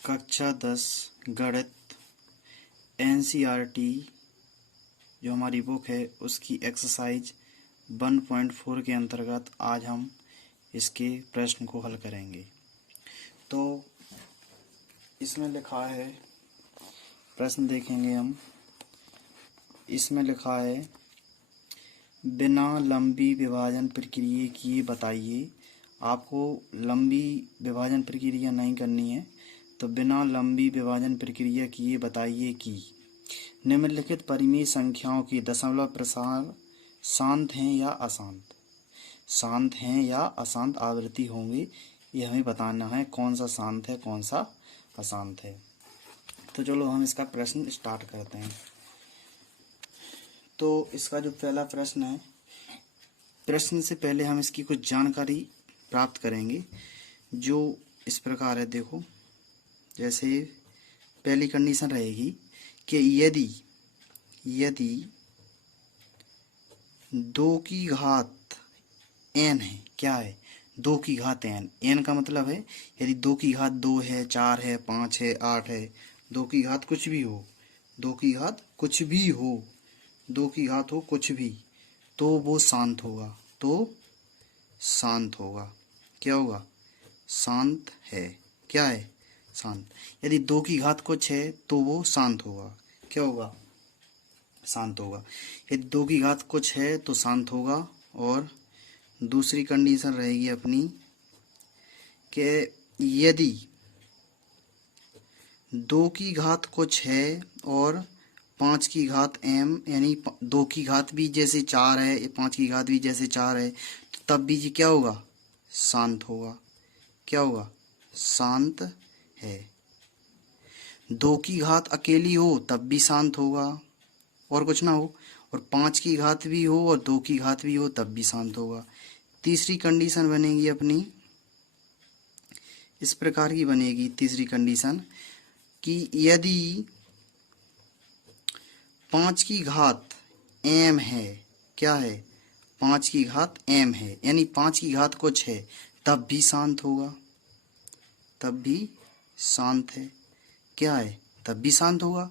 कक्षा 10 गणित एनसीईआरटी जो हमारी बुक है उसकी एक्सरसाइज 1.4 के अंतर्गत आज हम इसके प्रश्न को हल करेंगे। तो इसमें लिखा है, प्रश्न देखेंगे हम। इसमें लिखा है बिना लंबी विभाजन प्रक्रिया किए बताइए। आपको लंबी विभाजन प्रक्रिया नहीं करनी है, तो बिना लंबी विभाजन प्रक्रिया किए बताइए कि निम्नलिखित परिमेय संख्याओं की दशमलव प्रसार शांत हैं या अशांत, शांत हैं या अशांत आवृत्ति होंगे। ये हमें बताना है कौन सा शांत है कौन सा अशांत है। तो चलो हम इसका प्रश्न स्टार्ट करते हैं। तो इसका जो पहला प्रश्न है, प्रश्न से पहले हम इसकी कुछ जानकारी प्राप्त करेंगे जो इस प्रकार है। देखो, जैसे पहली कंडीशन रहेगी कि यदि 2 की घात n है। क्या है? 2 की घात n का मतलब है यदि 2 की घात 2 है, 4 है, 5 है, 8 है, 2 की घात कुछ भी हो, 2 की घात कुछ भी हो, 2 की घात हो कुछ भी, तो वो शांत होगा। तो शांत होगा। क्या होगा? शांत है। क्या है? शांत। यदि 2 की घात कुछ है तो वो शांत होगा। क्या होगा? शांत होगा। यदि 2 की घात कुछ है तो शांत होगा। और दूसरी कंडीशन रहेगी अपनी कि यदि 2 की घात कुछ है और 5 की घात m, यानी 2 की घात भी जैसे 4 है, 5 की घात भी जैसे 4 है, तो तब भी ये क्या होगा? शांत होगा। क्या होगा? शांत है। 2 की घात अकेली हो तब भी शांत होगा और कुछ ना हो, और 5 की घात भी हो और 2 की घात भी हो तब भी शांत होगा। तीसरी कंडीशन बनेगी अपनी, इस प्रकार की बनेगी तीसरी कंडीशन कि यदि 5 की घात m है। क्या है? 5 की घात m है, यानी 5 की घात कुछ है, तब भी शांत होगा। तब भी शांत है। क्या है? तब भी शांत होगा।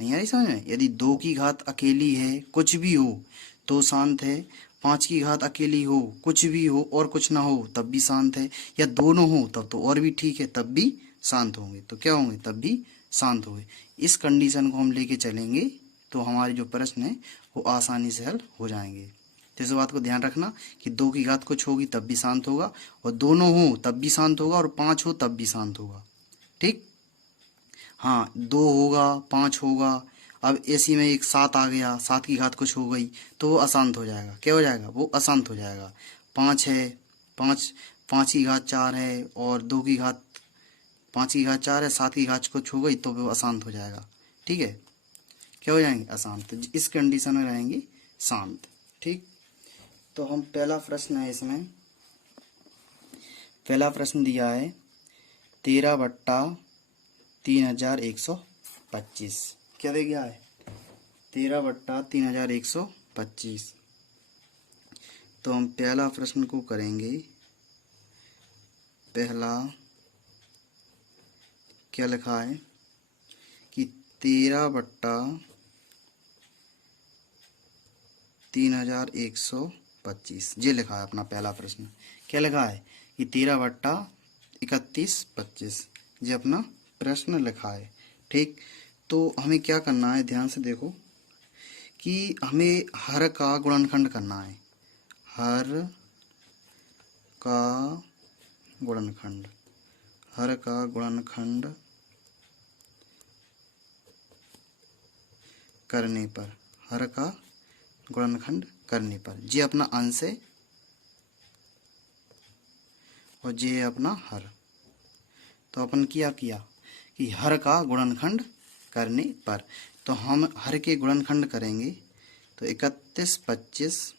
नहीं आ रही समझ में? यदि 2 की घात अकेली है, कुछ भी हो, तो शांत है। 5 की घात अकेली हो, कुछ भी हो और कुछ ना हो, तब भी शांत है। या दोनों हो तब तो और भी ठीक है, तब भी शांत होंगे। तो क्या होंगे? तब भी शांत होंगे। इस कंडीशन को हम लेके चलेंगे तो हमारे जो प्रश्न है वो आसानी से हल हो जाएंगे। तो इस बात को ध्यान रखना कि 2 की घात कुछ होगी तब भी शांत होगा, और दोनों हो तब भी शांत होगा, और 5 हो तब भी शांत होगा। ठीक? हाँ, 2 होगा, 5 होगा, अब इसी में एक 7 आ गया, 7 की घात कुछ हो गई तो वो अशांत हो जाएगा। क्या हो जाएगा? वो अशांत हो जाएगा। 5 है, 5 की घात 4 है, और 2 की घात 5 की घात 4 है, 7 की घात कुछ हो गई तो वो अशांत हो जाएगा। ठीक है? क्या हो जाएंगे? अशांत। तो इस कंडीशन में रहेंगे शांत। ठीक? तो हम पहला प्रश्न है, इसमें पहला प्रश्न दिया है 13/3125। क्या दे गया है? 13/3125। तो हम पहला प्रश्न को करेंगे। पहला क्या लिखा है कि 13/3125, ये लिखा है अपना पहला प्रश्न। क्या लिखा है कि 13/3125, ये अपना प्रश्न लिखा है। ठीक? तो हमें क्या करना है, ध्यान से देखो कि हमें हर का गुणनखंड करना है। हर का गुणनखंड, हर का गुणनखंड करने पर, हर का गुणनखंड करने पर, ये अपना अंश है और ये है अपना हर। तो अपन क्या किया कि हर का गुणनखंड करने पर, तो हम हर के गुणनखंड करेंगे। तो 31/25,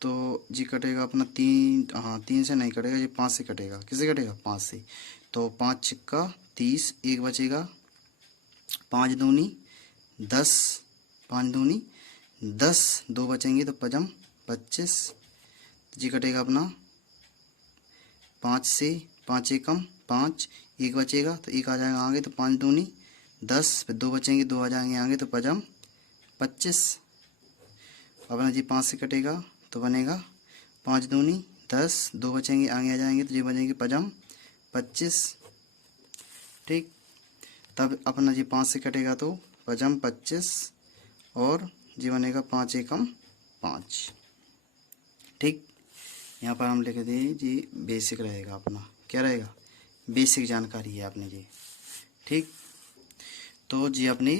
तो जी कटेगा अपना 3, हाँ 3 से नहीं कटेगा, ये 5 से कटेगा। किससे कटेगा? 5 से। तो 5 छिक्का 30, एक बचेगा, 5 दूनी 10, 5 दूनी 10, 2 बचेंगे तो पजम 25, जी कटेगा अपना 5 से, 5 एकम 5, 1 बचेगा तो 1 आ जाएगा आगे, तो 5 दूनी 10, फिर 2 बचेंगे, 2 आ जाएंगे आगे, तो पजम 25। अपना जी 5 से कटेगा तो बनेगा 5 दूनी 10, 2 बचेंगे आगे आ जाएंगे, तो ये बचेंगे पजम 25। ठीक, तब अपना जी 5 से कटेगा तो पजम 25 और जी बनेगा 5 एकम 5। ठीक, यहाँ पर हम लिख दें जी बेसिक रहेगा अपना, क्या रहेगा, बेसिक जानकारी है अपनी जी। ठीक, तो जी अपनी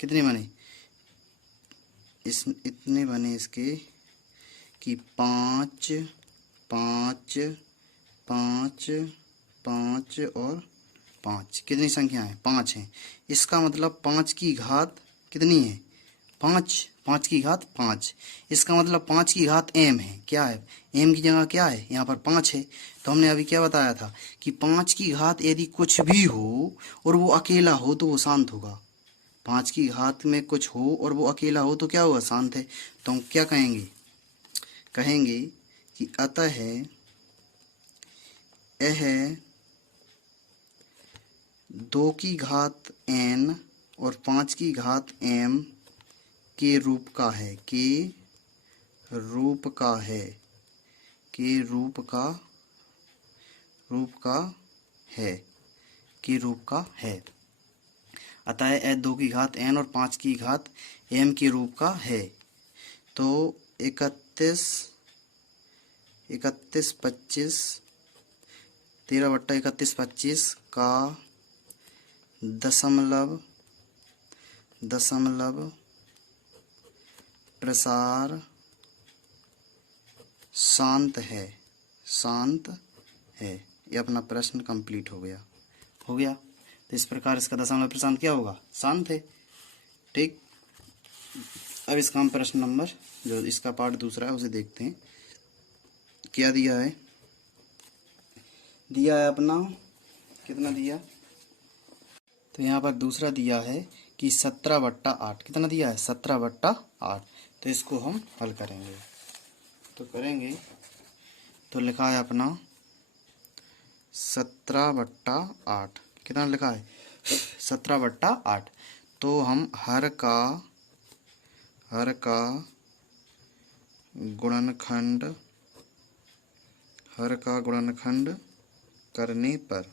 कितने बने, इतने बने इसके कि 5 5 5 5 और 5, कितनी संख्या है, 5 है। इसका मतलब 5 की घात कितनी है, 5, 5 की घात 5। इसका मतलब 5 की घात m है, क्या है, m की जगह क्या है, यहाँ पर 5 है। तो हमने अभी क्या बताया था कि 5 की घात यदि कुछ भी हो और वो अकेला हो तो वो शांत होगा। 5 की घात में कुछ हो और वो अकेला हो तो क्या हुआ, शांत है। तो हम क्या कहेंगे, कहेंगे कि अतः यह 2 की घात n और 5 की घात m के रूप का है, के रूप का है, के रूप का है, के रूप का है। अतः यह 2 की घात n और 5 की घात m के रूप का है। तो 31 25 13/31 25 का दशमलव प्रसार शांत है, शांत है। ये अपना प्रश्न कंप्लीट हो गया, हो गया। तो इस प्रकार इसका दशमलव प्रसार क्या होगा, शांत है। ठीक, अब इसका हम प्रश्न नंबर, जो इसका पार्ट दूसरा है उसे देखते हैं। क्या दिया है, दिया है अपना कितना दिया, तो यहाँ पर दूसरा दिया है कि 17/8, कितना दिया है, 17/8। तो इसको हम हल करेंगे, तो करेंगे तो लिखा है अपना 17/8, कितना लिखा है 17/8। तो हम हर का गुणनखंड करने पर,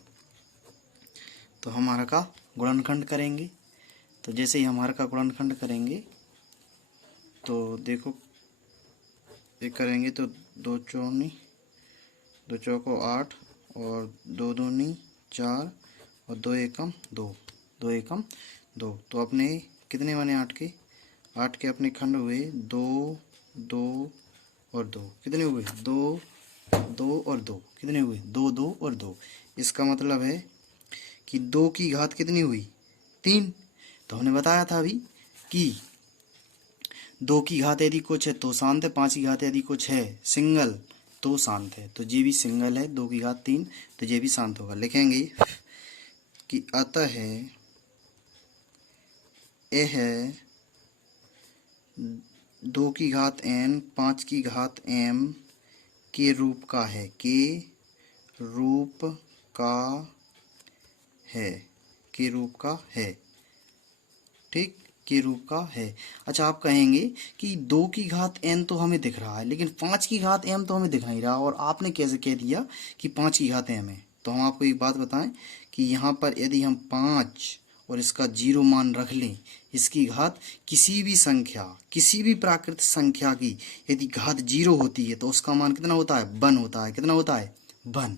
तो हम हर का गुणनखंड करेंगे। तो जैसे ही हम हर का गुणनखंड करेंगे तो देखो ये करेंगे तो 2 चौको 8 और 2 दूनी 4 और 2 एकम 2। तो अपने कितने बने 8 के अपने खंड हुए 2 2 और 2, कितने हुए 2 2 और 2, कितने हुए 2 2 और 2। इसका मतलब है कि 2 की घात कितनी हुई 3। तो हमने बताया था अभी कि 2 की घात यदि कुछ है तो शांत है, 5 की घात यदि कुछ है सिंगल तो शांत है। तो ये भी सिंगल है, 2 की घात 3, तो ये भी शांत होगा। लिखेंगे कि अतः यह 2 की घात n 5 की घात m के रूप का है, के रूप का है, के रूप का है। ठीक, के रूप का है। अच्छा, आप कहेंगे कि 2 की घात n तो हमें दिख रहा है लेकिन 5 की घात m तो हमें दिख नहीं रहा, और आपने कैसे कह दिया कि 5 की घात m है। तो हम आपको एक बात बताएं कि यहाँ पर यदि हम 5 और इसका 0 मान रख लें, इसकी घात किसी भी संख्या, किसी भी प्राकृत संख्या की यदि घात 0 होती है तो उसका मान कितना होता है, 1 होता है। कितना होता है, 1।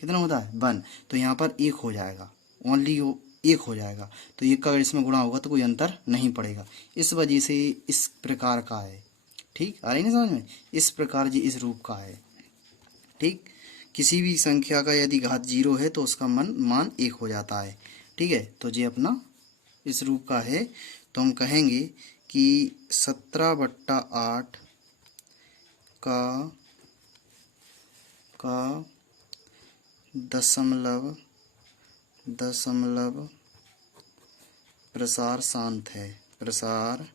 कितना होता है, 1। तो यहाँ पर 1 हो जाएगा, ओनली 1 हो जाएगा। तो 1 का अगर इसमें गुणा होगा तो कोई अंतर नहीं पड़ेगा। इस वजह से इस प्रकार का है। ठीक, आ रही ना समझ में, इस प्रकार जी इस रूप का है। ठीक, किसी भी संख्या का यदि घात 0 है तो उसका मान 1 हो जाता है। ठीक है, तो जी अपना इस रूप का है। तो हम कहेंगे कि 17/8 का दशमलव प्रसार शांत है, प्रसार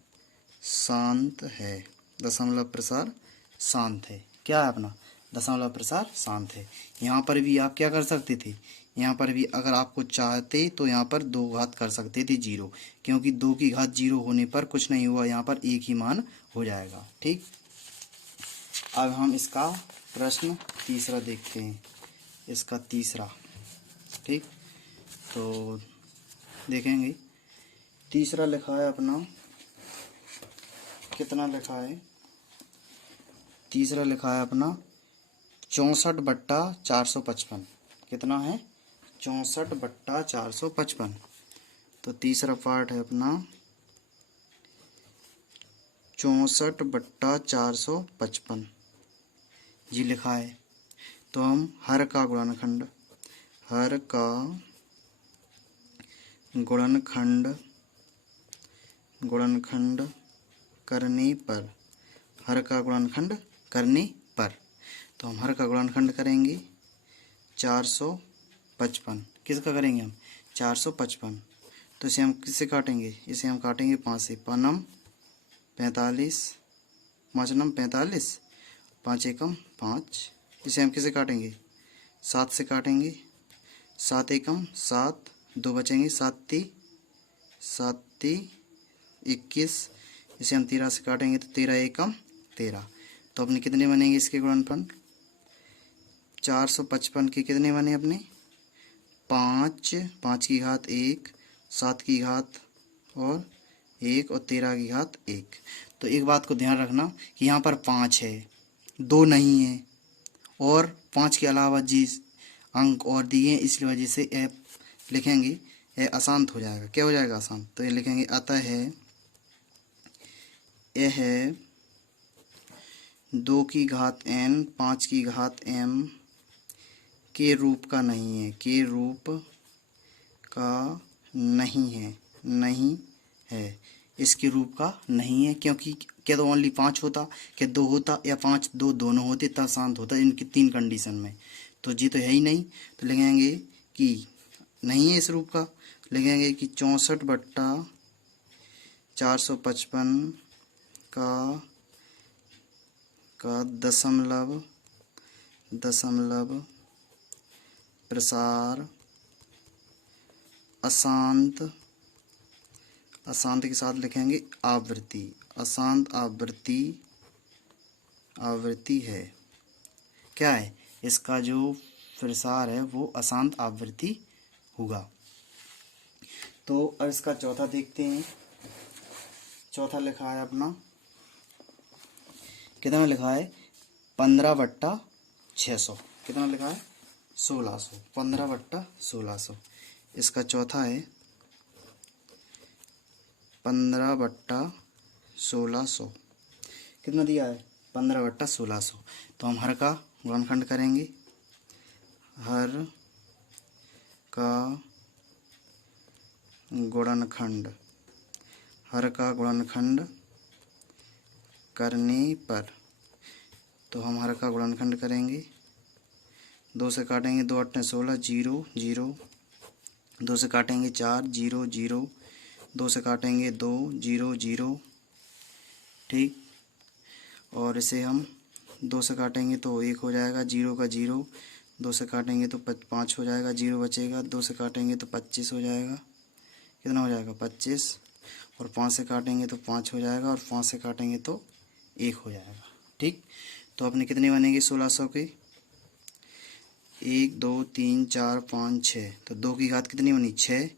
शांत है, दशमलव प्रसार शांत है। क्या है अपना दशमलव प्रसार शांत है। यहाँ पर भी आप क्या कर सकते थे, यहाँ पर भी अगर आपको चाहते तो यहाँ पर 2 घात कर सकते थे 0, क्योंकि 2 की घात 0 होने पर कुछ नहीं हुआ, यहाँ पर एक ही मान हो जाएगा। ठीक, अब हम इसका प्रश्न तीसरा देखते हैं, इसका तीसरा। ठीक, तो देखेंगे तीसरा लिखा है अपना, कितना लिखा है, तीसरा लिखा है अपना 64/455। कितना है, 64/455। तो तीसरा पार्ट है अपना 64/455 जी लिखा है। तो हम हर का गुणनखंड, हर का गुणनखंड करने पर, हर का गुणनखंड करने पर, तो हम हर का गुणनखंड करेंगे 455। किसका करेंगे हम, 455। तो इसे हम किससे काटेंगे, इसे हम काटेंगे 5 से। पनम 45, 5 नम 45, 5 एकम 5। इसे हम किसे काटेंगे, 7 से काटेंगे। 7 एकम 7, 2 बचेंगे, 7 ती 21। इसे हम 13 से काटेंगे तो 13 एकम 13। तो अपने कितने बनेंगे इसके गुणनफल, 455 के कितने बने अपने, 5, 5 की घात 1, 7 की घात और 1 और 13 की घात 1। तो एक बात को ध्यान रखना कि यहाँ पर 5 है, 2 नहीं है, और 5 के अलावा जिस अंक और दिए हैं, इसकी वजह से ए लिखेंगे, यह अशांत हो जाएगा। क्या हो जाएगा, अशांत। तो ये लिखेंगे अतः है यह 2 की घात n 5 की घात m के रूप का नहीं है, के रूप का नहीं है, नहीं है, इसके रूप का नहीं है। क्योंकि क्या तो ओनली 5 होता, क्या 2 होता, या 5 2 दोनों होते तब शांत होता, इनकी 3 कंडीशन में। तो जी तो है ही नहीं, तो लिखेंगे कि नहीं है इस रूप का। लिखेंगे कि 64/455 का दशमलव प्रसार अशांत, अशांत के साथ लिखेंगे आवृत्ति, अशांत आवृत्ति है। क्या है, इसका जो प्रसार है वो अशांत आवृत्ति होगा। तो अब इसका चौथा देखते हैं। चौथा लिखा है अपना, कितना लिखा है, 15/600। कितना लिखा है, 1600, 15/1600। इसका चौथा है 15/1600। कितना दिया है, 15/1600। तो हम हर का गुणनखंड करेंगे, हर का गुणनखंड, हर का गुणनखंड करने पर, तो हम हर का गुणनखंड करेंगे, 2 से काटेंगे, 2 8 16, 0 0, 2 से काटेंगे 4 0 0, 2 से काटेंगे 2 0 0। ठीक, और इसे हम 2 से काटेंगे तो 1 हो जाएगा, 0 का 0, 2 से काटेंगे तो 5 हो जाएगा, 0 बचेगा, 2 से काटेंगे तो 25 हो जाएगा। कितना हो जाएगा, 25, और 5 से काटेंगे तो 5 हो जाएगा, और 5 से काटेंगे तो 1 हो जाएगा। ठीक, तो अपने कितने बनेंगे 1600 के, 1 2 3 4 5 6। तो 2 की घात कितनी बनी, 6,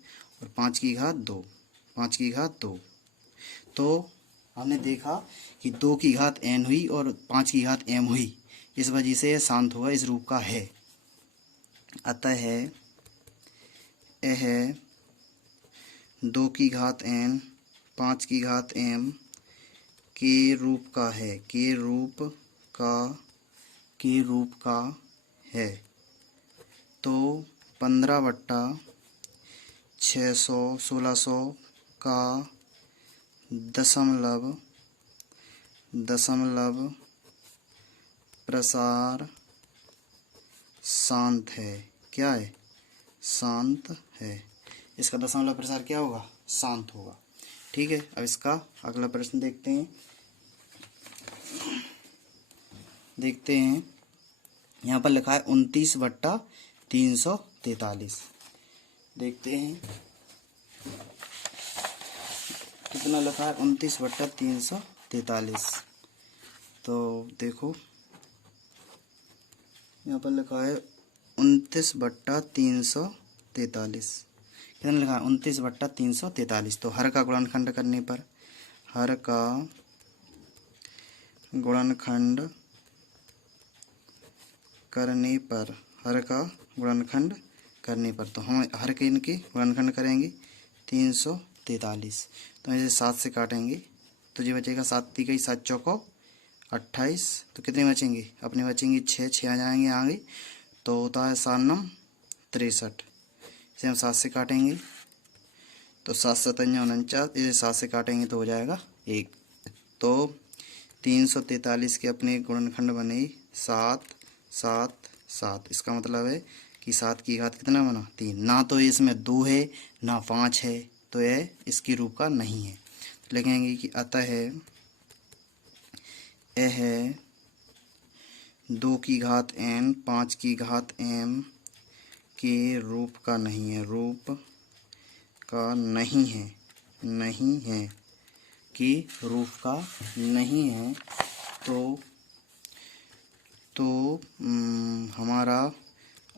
और 5 की घात 2, 5 की घात 2। तो हमने देखा कि 2 की घात n हुई और 5 की घात m हुई, इस वजह से यह शांत होगा, इस रूप का है। अतः है यह 2 की घात n 5 की घात m के रूप का है, के रूप का है। तो 15/600 1600 का दशमलव प्रसार शांत है। क्या है, शांत है। इसका दशमलव प्रसार क्या होगा, शांत होगा। ठीक है, अब इसका अगला प्रश्न देखते हैं। यहाँ पर लिखा है 29/343। देखते हैं कितना लिखा है 29/343। तो देखो यहाँ पर लिखा है 29/343। कितना लिखा है 29/343। तो हर का गुणनखंड करने पर, हर का गुणनखंड करने पर, हर का गुणनखंड करने पर, तो हम हर के इनके गुणनखंड करेंगे 343। तो इसे 7 से काटेंगे तो ये बचेगा 7 × 7 = 28। तो कितने बचेंगे अपने, बचेंगे 6, 6 आ जाएंगे आगे, तो होता है 7 × 9 = 63। इसे हम 7 से काटेंगे तो 7 × 7 = 49। इसे 7 से काटेंगे तो हो जाएगा 1। तो 343 के अपने गुणनखंड बने 7, 7, 7। इसका मतलब है कि 7 की घात कितना बना 3। ना तो इसमें 2 है ना 5 है, तो यह इसकी रूप का नहीं है। तो लिखेंगे कि अतः यह 2 की घात n 5 की घात m के रूप का नहीं है, रूप का नहीं है, नहीं है कि रूप का नहीं है। तो हमारा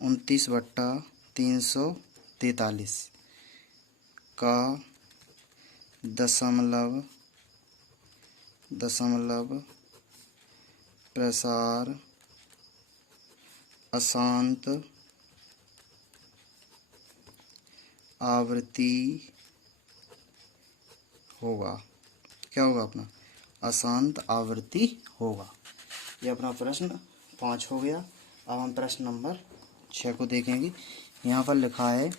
29/343 का दशमलव प्रसार अशांत आवृत्ति होगा। क्या होगा अपना, अशांत आवृत्ति होगा। ये अपना प्रश्न 5 हो गया। अब हम प्रश्न नंबर 6 को देखेंगे। यहाँ पर लिखा है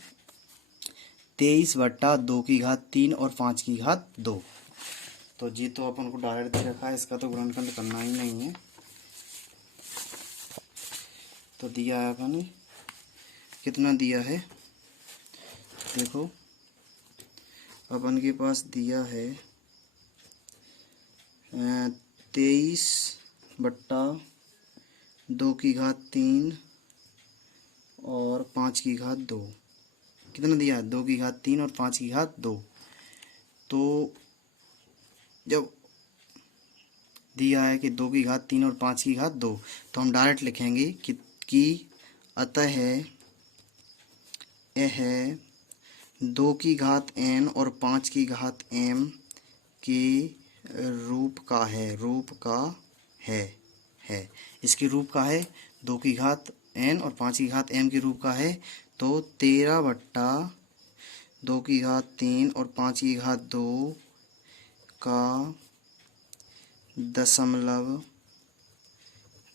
23/2 की घात 3 और 5 की घात 2। तो जी तो अपन को डायरेक्ट दे रखा है, इसका तो गुणनखंड करना ही नहीं है। तो दिया है अपन ने, कितना दिया है देखो, अपन के पास दिया है 23/2 की घात 3 और 5 की घात 2। कितना दिया है 2 की घात 3 और 5 की घात 2। तो जब दिया है कि 2 की घात 3 और 5 की घात 2, तो हम डायरेक्ट लिखेंगे कि अतः यह 2 की घात n और 5 की घात m के रूप का है, रूप का है। इसके रूप का है, 2 की घात n और 5 की घात m के रूप का है। तो 13/2 की घात 3 और 5 की घात 2 का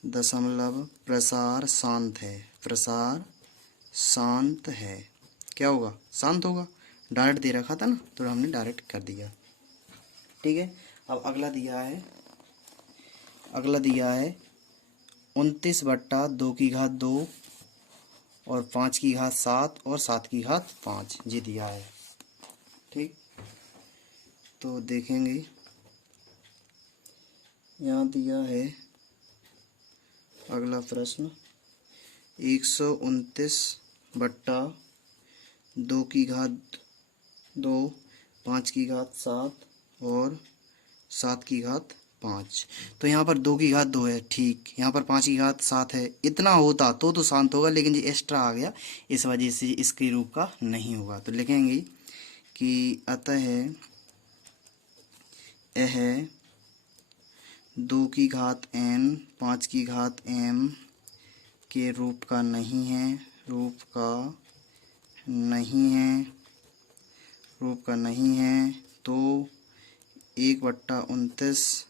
दशमलव प्रसार शांत है, प्रसार शांत है। क्या होगा, शांत होगा। डायरेक्ट दे रखा था ना, तो हमने डायरेक्ट कर दिया। ठीक है। अब अगला दिया है 29/2 की घात 2 और 5 की घात 7 और 7 की घात 5, ये दिया है। ठीक, तो देखेंगे यहाँ दिया है अगला प्रश्न 129/2 की घात 2, 5 की घात 7 और 7 की घात 5। तो यहाँ पर 2 की घात 2 है, ठीक। यहाँ पर 5 की घात 7 है। इतना होता तो शांत होगा, लेकिन ये एक्स्ट्रा आ गया, इस वजह से इसके रूप का नहीं होगा। तो लिखेंगे कि अतः यह 2 की घात n 5 की घात m के रूप का नहीं है, रूप का नहीं है, रूप का नहीं है। तो 1/29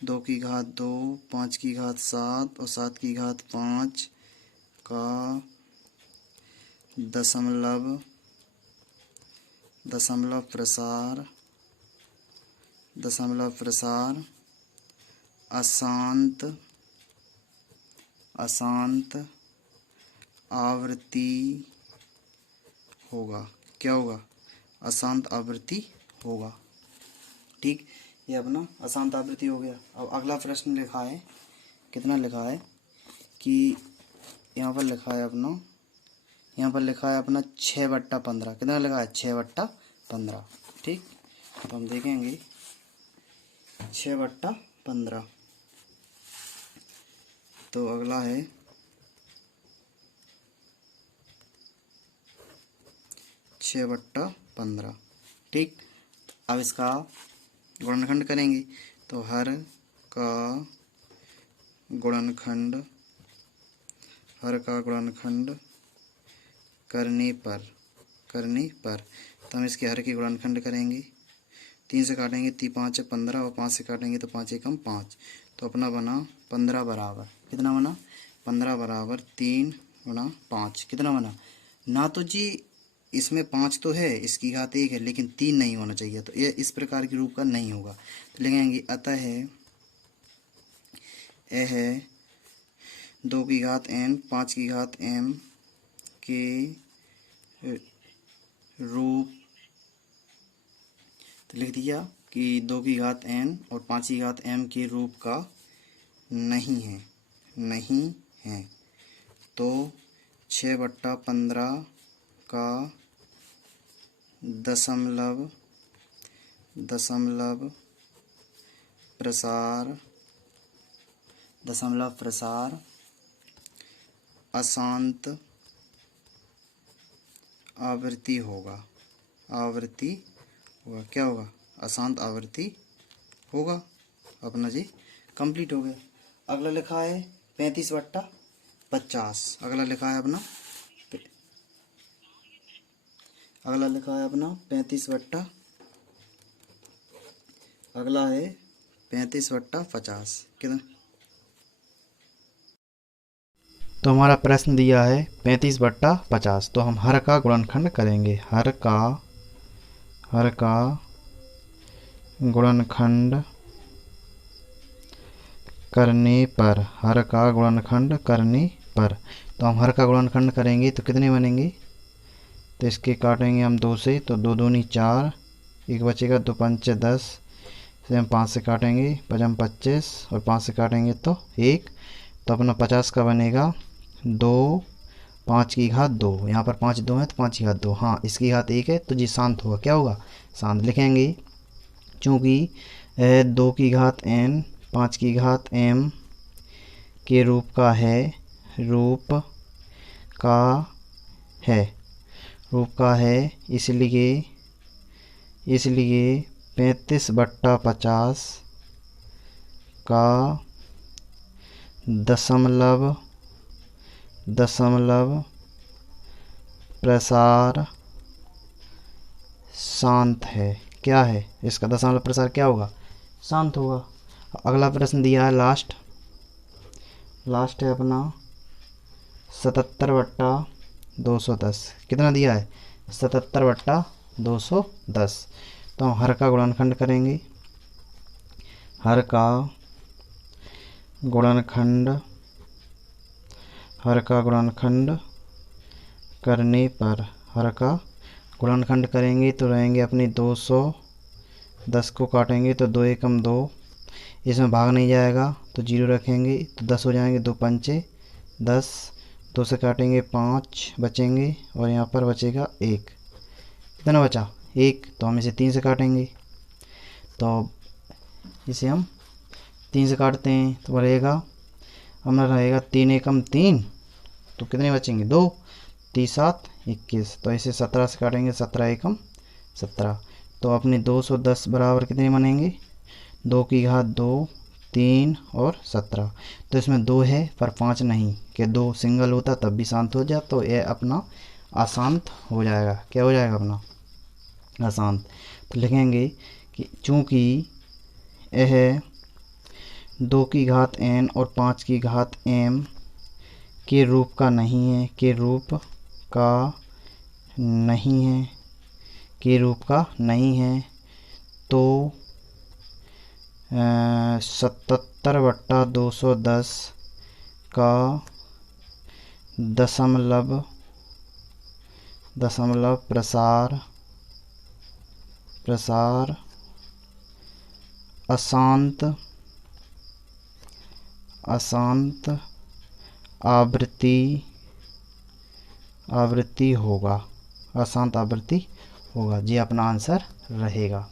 2 की घात 2 5 की घात 7 और 7 की घात 5 का दशमलव प्रसार अशांत आवृत्ति होगा। क्या होगा, अशांत आवृत्ति होगा। ठीक, ये अपना अशांत आवृत्ति हो गया। अब अगला प्रश्न लिखा है, कितना लिखा है कि यहाँ पर लिखा है अपना, यहाँ पर लिखा है अपना 6/15। कितना लिखा है? 6/15। ठीक, तो हम देखेंगे 6/15। तो अगला है 6/15। ठीक, अब इसका गुणनखंड करेंगे। तो हर का गुणनखंड, हर का गुणनखंड करने पर तो हम इसके हर के गुणनखंड करेंगे। 3 से काटेंगे 3×5 = 15 और 5 से काटेंगे तो 5 × 5। तो अपना बना 15 बराबर, कितना बना? 15 बराबर 3 × 5। कितना बना? ना तो जी इसमें 5 तो है, इसकी घात 1 है, लेकिन 3 नहीं होना चाहिए, तो ये इस प्रकार के रूप का नहीं होगा। तो लिखेंगे अतः यह 2 की घात n 5 की घात m के रूप, तो लिख दिया कि 2 की घात n और 5 की घात m के रूप का नहीं है। तो 6/15 का दशमलव प्रसार अशांत आवृत्ति होगा। क्या होगा? अशांत आवृत्ति होगा। अपना जी कंप्लीट हो गया। अगला लिखा है 35/50। अगला लिखा है अपना 35/50। कितना? तो हमारा प्रश्न दिया है 35/50। तो हम हर का गुणनखंड करेंगे। हर का गुणनखंड करने पर, हर का गुणनखंड करने पर, तो हम हर का गुणनखंड करेंगे तो कितने बनेंगे? तो इसके काटेंगे हम 2 से, तो 2 दूनी 4, 1 बचेगा, 2 पंचे 10, से हम 5 से काटेंगे, 5 25 और 5 से काटेंगे तो 1। तो अपना 50 का बनेगा 2 5 की घात 2। यहाँ पर 5 2 है तो 5 की घात 2। हाँ, इसकी घात 1 है तो जी शांत होगा। क्या होगा? शांत। लिखेंगे चूँकि 2 की घात n 5 की घात m के रूप का है, इसलिए 35/50 का दशमलव प्रसार शांत है। क्या है? इसका दशमलव प्रसार क्या होगा? शांत होगा। अगला प्रश्न दिया है लास्ट है अपना 77/210। कितना दिया है? 77/210। तो हम हर का गुणनखंड करेंगे। हर का गुणनखंड करने पर, हर का गुणनखंड करेंगे तो रहेंगे अपनी 210 को काटेंगे तो 2 एकम 2, इसमें भाग नहीं जाएगा तो 0 रखेंगे तो 10 हो जाएंगे, 2 पंचे 10, 2 से काटेंगे 5 बचेंगे और यहाँ पर बचेगा 1। कितना बचा? 1। तो हम इसे 3 से काटेंगे, तो इसे हम 3 से काटते हैं तो रहेगा हमारा 3 एकम 3, तो कितने बचेंगे? 2, 3 7 21। तो इसे 17 से काटेंगे, 17 एकम 17। तो अपने 210 बराबर कितने बनेंगे? 2 की घात 2 3 और 17। तो इसमें 2 है पर 5 नहीं, कि 2 सिंगल होता तब भी शांत हो जाता, तो यह अपना अशांत हो जाएगा। क्या हो जाएगा? अपना अशांत। तो लिखेंगे कि चूँकि यह 2 की घात n और 5 की घात m के रूप का नहीं है, तो 77/210 का दशमलव प्रसार अशांत आवृत्ति होगा, अशांत आवृत्ति होगा। जी अपना आंसर रहेगा।